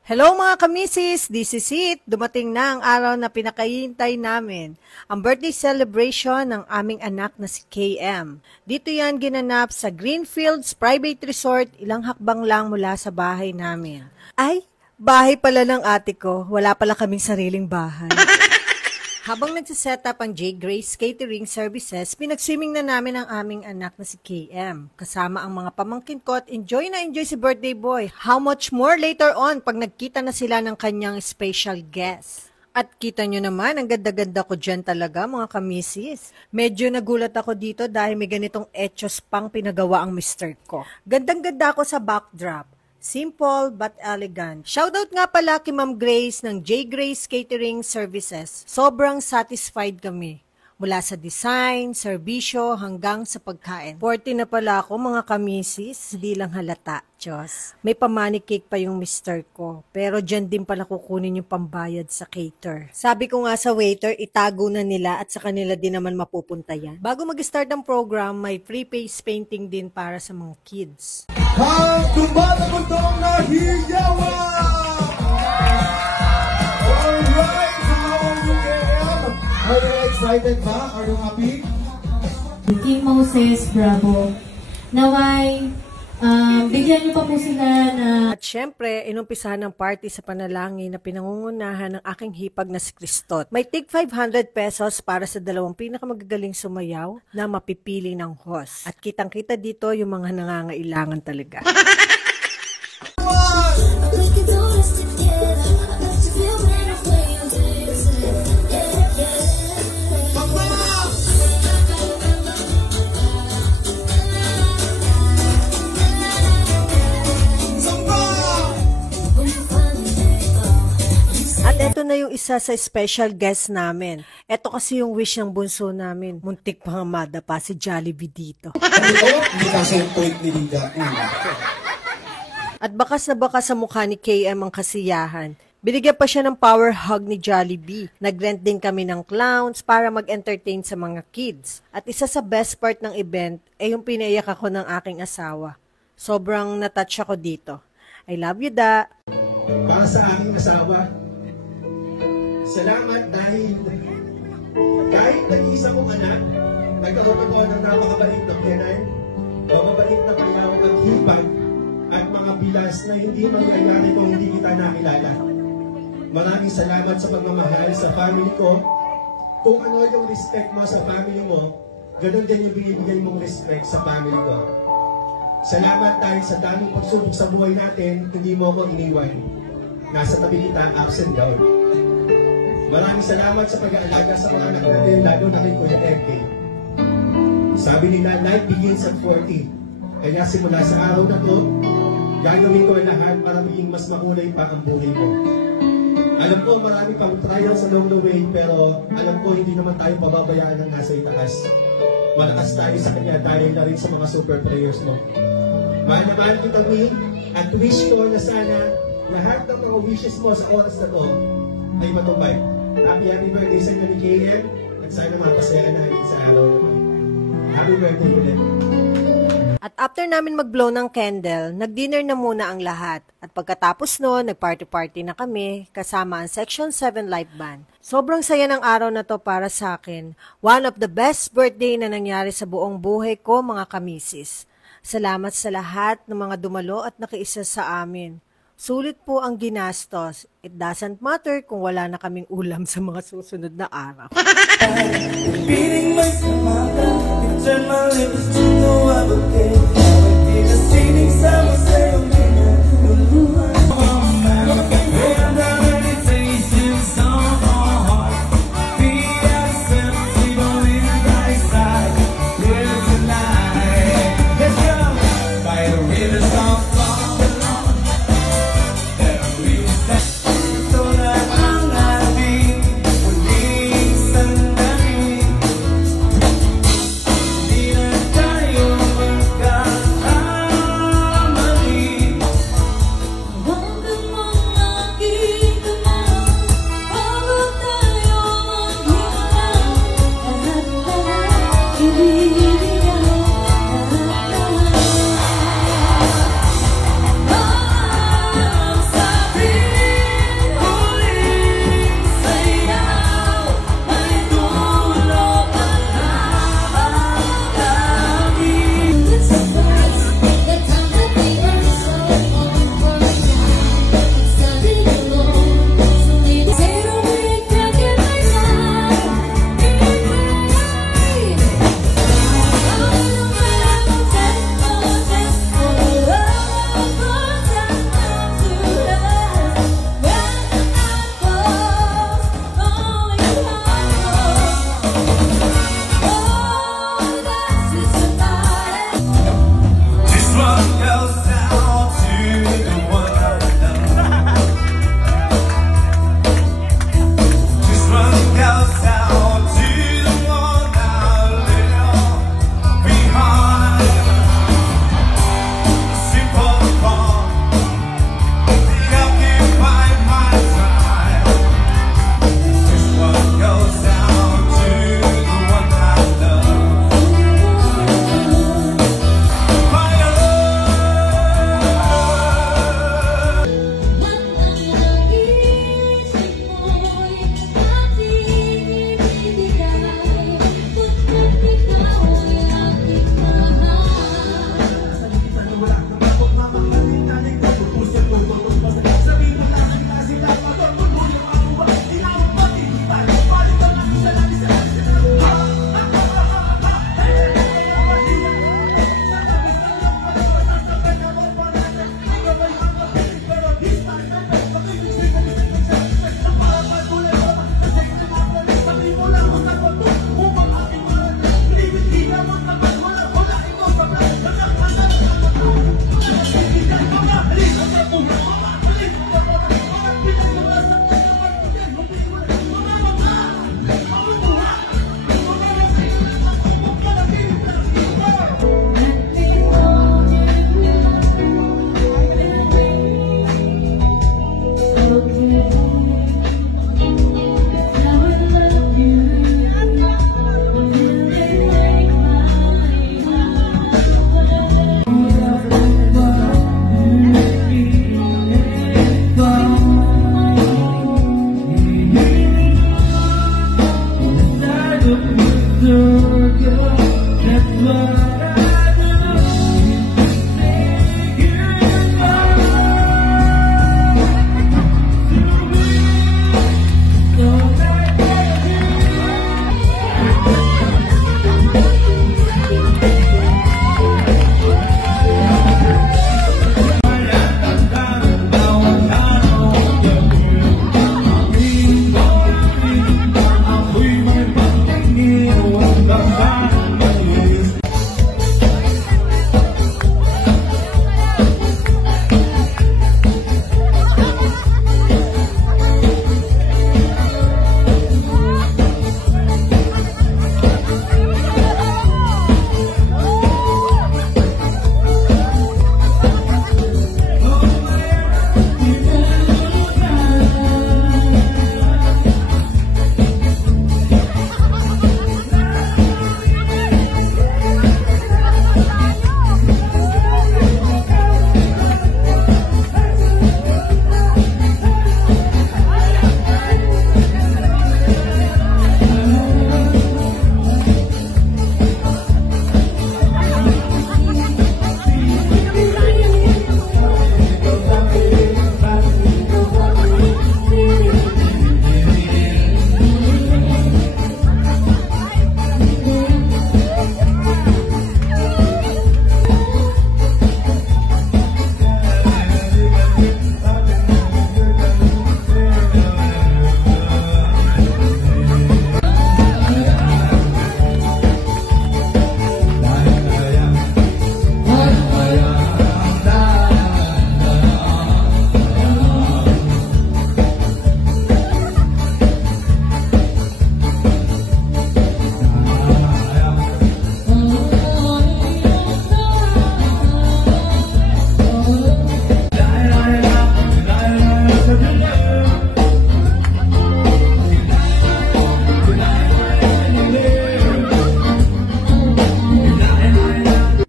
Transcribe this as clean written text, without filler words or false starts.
Hello mga kamisis, this is it. Dumating na ang araw na pinakahihintay namin. Ang birthday celebration ng aming anak na si KM. Dito yan ginanap sa Greenfields Private Resort, ilang hakbang lang mula sa bahay namin. Ay, bahay pala ng ate ko. Wala pala kaming sariling bahay. Habang nagsiset up ang J. Grace Catering Services, pinagswimming na namin ang aming anak na si KM. Kasama ang mga pamangkin ko at enjoy na enjoy si birthday boy. How much more later on pag nagkita na sila ng kanyang special guest. At kita nyo naman, ang ganda-ganda ko dyan talaga mga kamisis. Medyo nagulat ako dito dahil may ganitong etchos pang pinagawa ang mister ko. Gandang-ganda ako sa backdrop. Simple but elegant. Shoutout nga pala kay Ma'am Grace ng J. Grace Catering Services. Sobrang satisfied kami. Mula sa design, serbisyo, hanggang sa pagkain. 40 na pala ako mga kamisis, hindi lang halata. Diyos. May pamani cake pa yung mister ko. Pero dyan din pala kukunin yung pambayad sa cater. Sabi ko nga sa waiter, itago na nila at sa kanila din naman mapupunta yan. Bago mag-start ang program, may free face painting din para sa mga kids. Ang tumbada mo itong nahiyawa! Alright, how are you, KM? Are you excited ba? Are you happy? King Moses Bravo. Naway, bigyan niyo pa po sila na... At syempre, inumpisahan ng party sa panalangin na pinangungunahan ng aking hipag na si Christot. May tig 500 pesos para sa dalawang pinakamagagaling sumayaw na mapipili ng host. At kitang-kita dito yung mga nangangailangan talaga. Ito na yung isa sa special guest namin. Ito kasi yung wish ng bunso namin. Muntik pa nga madapa si Jollibee dito. Hindi kasi yung point ni Liga. At bakas na bakas sa mukha ni KM ang kasiyahan. Binigyan pa siya ng power hug ni Jollibee. Nag-rent din kami ng clowns para mag-entertain sa mga kids. At isa sa best part ng event ay yung pinaiyak ako ng aking asawa. Sobrang natouch ako dito. I love you, Da. Para sa aking asawa, salamat dahil kahit nag-iisa kong anak, nagkaroon ako ng napakabait na biyanan, mababait na payawag at hipag, at mga bilas na hindi mangyayari kung hindi kita nakilala. Maraming salamat sa pagmamahal sa family ko. Kung ano yung respect mo sa family mo, ganun din yung binibigay mong respect sa family ko. Salamat dahil sa daming pagsubok sa buhay natin, hindi mo ako iniwan. Nasa tabi kita, ups and down. Maraming salamat sa pag-aalaga sa mga anak natin, lalo na kay Kuya MK. Sabi nila, life begins at 40. Kaya simula sa araw na to, gagawin ko ang lahat para maging mas makulay pa ang buhay mo. Alam ko marami pang trials along the way, pero alam ko hindi naman tayo pababayaan ng nasa itaas. Malakas tayo sa kanya dahil na rin sa mga super prayers mo. Mahal na mahal kita, Mi, at wish ko na sana lahat ng mga wishes mo sa oras na to ay matupad. Happy birthday sa inyo ni KM at sana mapasaya namin sa araw na ito. Happy birthday ulit. At after namin mag-blow ng candle, nag-dinner na muna ang lahat. At pagkatapos noon, nag-party-party na kami kasama ang Section 7 Live Band. Sobrang saya ng araw na to para sa akin. One of the best birthday na nangyari sa buong buhay ko, mga kamisis. Salamat sa lahat ng mga dumalo at nakiisa sa amin. Sulit po ang ginastos. It doesn't matter kung wala na kaming ulam sa mga susunod na araw. Beating my stomach, you turn my lips to no other thing. I did a singing summer.